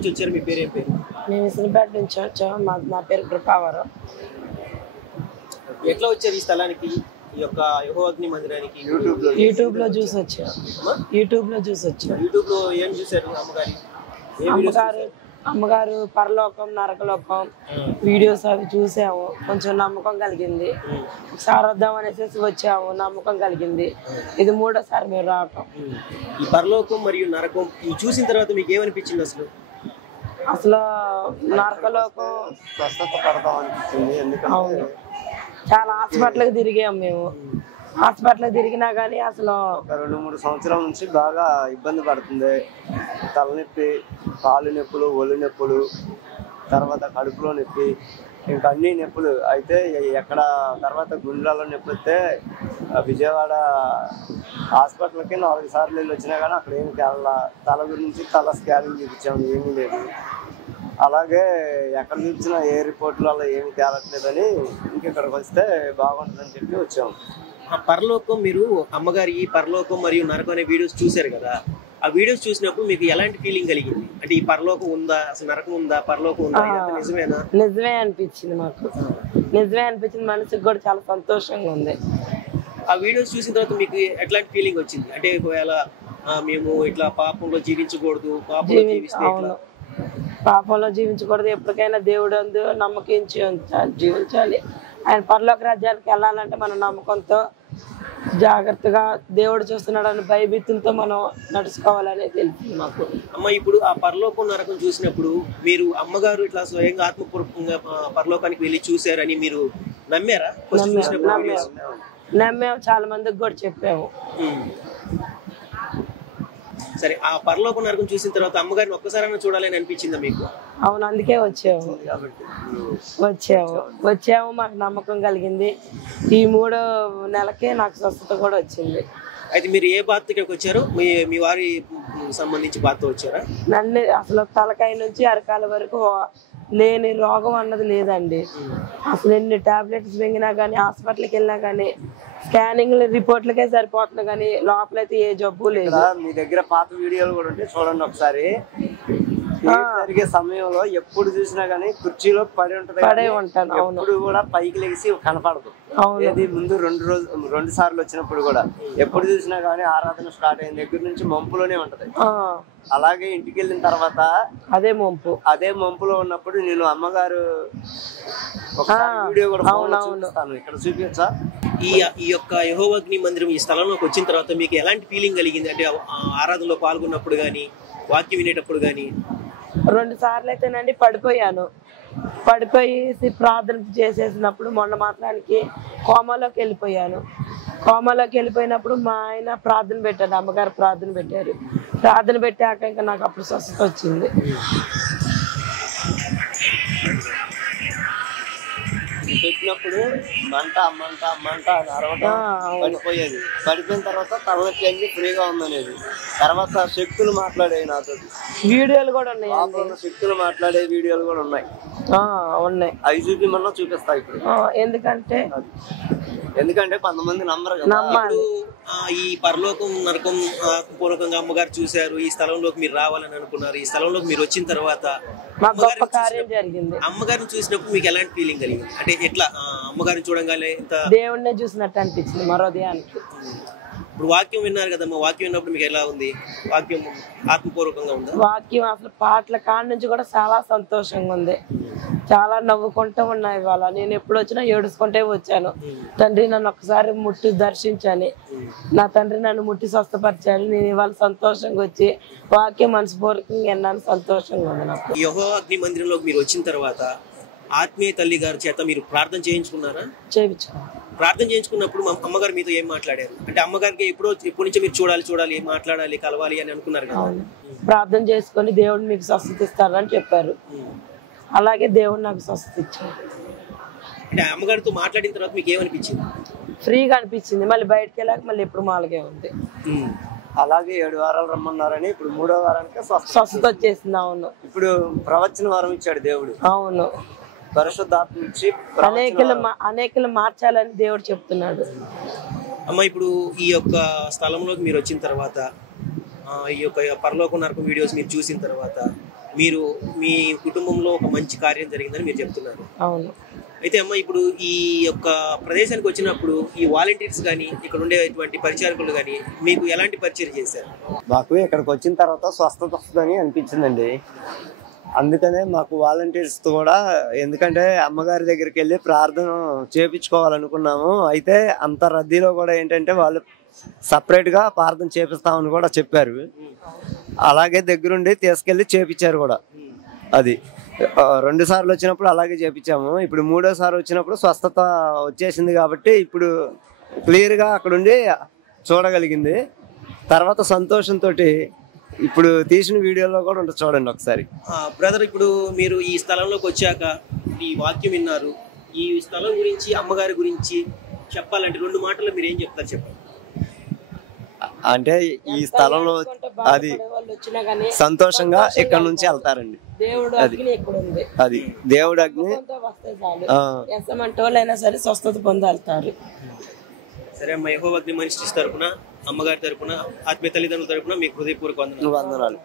నుంచి వచ్చారు? మీ పేరు ఏం పేరు? మేము ఇసునపేట నుంచి వచ్చాము. నా పేరు కృపావరం. ఎట్లా వచ్చారు ఈ స్థలానికి, ఈ యొక్క యెహోవా అగ్ని మందిరానికి? యూట్యూబ్ లో చూసి వచ్చాము. యూట్యూబ్ లో ఏం చూసారు? అమ్మగారు పరలోకం నరకలోకం వీడియోస్ అవి చూసాము. కొంచెం నమ్మకం కలిగింది. ఒకసారి వద్దాం అనేసి వచ్చాము, నమ్మకం కలిగింది. ఇది 3వ సారి మేము రావటం. ఈ పరలోకం మరియు నరకం చూసిన తర్వాత మీకు ఏమనిపించింది? అసలు నరకలోకం స్వస్థత పడతాం అనిపించింది. ఎందుకంటే చాలా హాస్పిటల్కి తిరిగాము మేము. హాస్పిటల్ తిరిగినా కానీ అసలు 2-3 సంవత్సరాల నుంచి బాగా ఇబ్బంది పడుతుంది. తలనొప్పి, కాళ్ళు నొప్పులు, ఒళ్ళు నొప్పులు, తర్వాత కడుపులో నొప్పి, ఇంకా అన్ని నొప్పులు. అయితే ఎక్కడ తర్వాత గుండెలలో నొప్పి వస్తే విజయవాడ హాస్పిటల్కి 4 సార్లు వెళ్ళి వచ్చినా కానీ అక్కడ ఏమి తేలా. తల గురించి తల స్కానింగ్ చూపించాము, ఏమీ లేదు. అలాగే ఎక్కడ చూపించినా ఏ రిపోర్ట్లలో ఏమి తేలట్లేదని ఇంకెక్కడికి వస్తే బాగుంటుందని చెప్పి వచ్చాము. పరలోకం, మీరు అమ్మగారి పరలోకం మరియు నరకం అనే వీడియోస్ చూసారు కదా, ఆ వీడియోస్ చూసినప్పుడు మీకు ఎలాంటి ఫీలింగ్ కలిగింది? అంటే ఈ పరలోకం ఉందా, అసలు నరకం ఉందా, పరలోకం ఉందా, నిజమేనా? నిజమే అనిపించింది మాకు. నిజమే అనిపించింది. మనసుకు కూడా చాలా సంతోషంగా ఉంది. ఆ వీడియోస్ చూసిన తర్వాత మీకు ఎట్లాంటి ఫీలింగ్ వచ్చింది? అంటే ఒకవేళ మేము ఇట్లా పాపంలో జీవించకూడదు, పాపంలో జీవించకూడదు, ఎప్పటికైనా దేవుడు అందు నమ్మకించి జీవించాలి. ఆయన పరలోక రాజ్యానికి వెళ్ళాలంటే మన నమ్మకంతో జాగ్రత్తగా దేవుడు చూస్తున్నాడని భయభీతులతో మనం నడుచుకోవాలని తెలిసింది మాకు. అమ్మ, ఇప్పుడు ఆ పరలోకం నరకం చూసినప్పుడు మీరు అమ్మగారు ఇట్లా స్వయంగా ఆత్మపూర్వకంగా పరలోకానికి వెళ్ళి చూసారని మీరు నమ్మారా? నమ్మాము. చాలా మందికి కూడా చెప్పాము. సరే, ఆ పరలోకం నరకం చూసిన తర్వాత అమ్మగారిని ఒక్కసారైనా చూడాలని అనిపించిందా మీకు? అవును, అందుకే వచ్చాము. మాకు నమ్మకం కలిగింది. ఈ 3వ నెలకే నాకు స్వస్థత కూడా వచ్చింది. అయితే మీరు ఏ బాధకి వచ్చారు? మీ వారి సంబంధించి బాధతో వచ్చారా? నన్ను అసలు తలకాయ నుంచి అరకాల వరకు లేని రోగం అన్నది లేదండి. అసలు ఎన్ని టాబ్లెట్స్ మింగినా కానీ, హాస్పిటల్కి వెళ్ళినా కానీ, స్కానింగ్ రిపోర్ట్లకే సరిపోతున్నా కానీ లోపలైతే ఏ జబ్బు లేదు. మీ దగ్గర పాత వీడియోలు కూడా ఉంటే చూడండి ఒకసారి. జరిగే సమయంలో ఎప్పుడు చూసినా గానీ కుర్చీలో పడి ఉంటాను. ఎప్పుడు కూడా పైకి లెగిసి కనపడదు. ఏది ముందు 2 సార్లు వచ్చినప్పుడు కూడా ఎప్పుడు చూసినా గానీ ఆరాధన స్టార్ట్ అయిన దగ్గర నుంచి మంపులోనే ఉంటది. అలాగే ఇంటికి వెళ్ళిన తర్వాత అదే మంపులో ఉన్నప్పుడు నేను అమ్మగారు వీడియో కూడా చూపిస్తాను. ఇక్కడ చూపించా? ఈ యొక్క యెహోవా అగ్ని మందిరం ఈ స్థలంలోకి వచ్చిన తర్వాత మీకు ఎలాంటి ఫీలింగ్ కలిగింది? అంటే ఆరాధనలో పాల్గొన్నప్పుడు గానీ, వాక్యం వినేటప్పుడు గానీ? 2 సార్లు అయితేనండి పడిపోయాను. పడిపోయేసి ప్రార్థన చేసేసినప్పుడు మొన్న మాత్రానికి కోమాలోకి వెళ్ళిపోయాను. కోమాలోకి వెళ్ళిపోయినప్పుడు మా ఆయన ప్రార్థన పెట్టారు, అమ్మగారు ప్రార్థన పెట్టారు. ప్రార్థన పెట్టాక ఇంకా నాకు అప్పుడు స్వస్థత వచ్చింది. పెట్టినప్పుడు మంట మంట మంట అని అరవడం పడిపోయేది. పడిపోయిన తర్వాత తలనొప్పి అన్ని ఫ్రీగా ఉందనేది. తర్వాత శక్తులు మాట్లాడేవి నాతో. వీడియోలు కూడా ఉన్నాయి. శక్తులు మాట్లాడే వీడియోలు కూడా ఉన్నాయి. అవి చూపిమన్నా చూపిస్తా ఇప్పుడు. ఎందుకంటే కొంతమంది నమ్మరు కదా. ఈ పరలోకం నరకం పూర్వకంగా అమ్మగారు చూశారు. ఈ స్థలంలోకి మీరు రావాలని అనుకున్నారు. ఈ స్థలంలోకి మీరు వచ్చిన తర్వాత అమ్మగారిని చూసినప్పుడు మీకు ఎలాంటి ఫీలింగ్ కలిగింది? అంటే ఎట్లా అమ్మగారిని చూడగానే దేవుడినే చూసినట్టు అనిపించింది మరో హృదయానికి. ఇప్పుడు వాక్యం విన్నారు కదమ్మా, వాక్యం విన్నప్పుడు మీకు ఎలా ఉంది? వాక్యం ఆత్మపూర్వకంగా ఉందా? వాక్యం అసలు పాటల కాడ నుంచి కూడా చాలా సంతోషంగా ఉంది. చాలా నవ్వుకుంటూ ఉన్నాయి. ఇవాళ నేను ఎప్పుడు వచ్చినా ఏడుచుకుంటే వచ్చాను. తండ్రి నన్ను ఒక్కసారి ముట్టి దర్శించాను, నా తండ్రి నన్ను ముట్టి స్వస్థపరిచాను. నేను ఇవాళ సంతోషంగా వచ్చి వాక్యం మనస్ఫూర్తిగా విన్నాను. సంతోషంగా ఉంది నాకు. యెహోవా అగ్ని మందిరంలోకి మీరు వచ్చిన తర్వాత ఆత్మీయ తల్లి గారి చేత మీరు ప్రార్థన చేయించుకున్నారా? చేయించుకున్నాను. ప్రార్థన చేయించుకున్నప్పుడు అమ్మగారు మీతో ఏం మాట్లాడారు? అంటే అమ్మగారికి ఎప్పటి నుంచి మీరు చూడాలి, మాట్లాడాలి, కలవాలి అని అనుకున్నారు కదా. ప్రార్థన చేసుకొని దేవుడు మీకు స్వస్థత ఇస్తారని చెప్పారు. అలాగే దేవుడు నాకు స్వస్థత ఇచ్చాడు. అంటే అమ్మగారితో మాట్లాడిన తర్వాత మీకు ఏమనిపించింది? ఫ్రీగా అనిపించింది. మళ్ళీ బయటకు వెళ్ళాక మళ్ళీ ఎప్పుడు మాలగే ఉంది. అలాగే 7 వారాలు రమ్మన్నారని ఇప్పుడు 3వ వారానికి స్వస్థత వచ్చేసింది. అవును, ఇప్పుడు ప్రవచన వరం ఇచ్చాడు దేవుడు. అవును, పరిశుద్ధాత్మ ఇచ్చి అనేకలు మార్చాలని దేవుడు చెప్తున్నాడు. అమ్మ, ఇప్పుడు ఈ యొక్క స్థలంలోకి మీరు వచ్చిన తర్వాత, ఈ యొక్క పరలోక నరకం వీడియోస్ మీరు చూసిన తర్వాత మీరు మీ కుటుంబంలో ఒక మంచి కార్యం జరిగిందని మీరు చెప్తున్నారు. అవును. అయితే అమ్మ, ఇప్పుడు ఈ యొక్క ప్రదేశానికి వచ్చినప్పుడు ఈ వాలంటీర్స్ కానీ ఇక్కడ ఉండేటువంటి పరిచారకులు కానీ మీకు ఎలాంటి పరిచయం చేశారు? మాకు ఇక్కడికి వచ్చిన తర్వాత స్వస్థత వస్తుందని అనిపించిందండి. అందుకనే మాకు వాలంటీర్స్ కూడా, ఎందుకంటే అమ్మగారి దగ్గరికి వెళ్ళి ప్రార్థన చేపించుకోవాలనుకున్నాము. అయితే అంత రద్దీలో కూడా ఏంటంటే వాళ్ళు సపరేట్గా ప్రార్థన చేపిస్తామని కూడా చెప్పారు. అలాగే దగ్గరుండి తీసుకెళ్ళి చేపించారు కూడా. అది 2 సార్లు వచ్చినప్పుడు అలాగే చేపించాము. ఇప్పుడు 3వ సారి వచ్చినప్పుడు స్వస్థత వచ్చేసింది కాబట్టి ఇప్పుడు క్లియర్గా అక్కడుండి చూడగలిగింది. తర్వాత సంతోషంతో ఇప్పుడు తీసిన వీడియోలో కూడా ఉంటుంది, చూడండి ఒకసారి. బ్రదర్, ఇప్పుడు మీరు ఈ స్థలంలోకి వచ్చాక ఈ వాక్యం విన్నారు. ఈ స్థలం గురించి, అమ్మగారి గురించి చెప్పాలంటే 2 మాటలు మీరు ఏం చెప్తారు చెప్పండి. అంటే ఈ స్థలంలో అది సంతోషంగా ఇక్కడ నుంచి వెళ్తారండి. అది దేవుడు అగ్ని ఎంతమంటోళ్ళైనా సరే స్వస్థత పొందాలుతారు. సరే అమ్మ, యెహోవా అగ్ని మినిస్ట్రీస్ తరపున, అమ్మగారి తరపున, ఆత్మీయ తల్లిదండ్రుల తరపున మీకు హృదయపూర్వక వందనాలు. వందనాలు.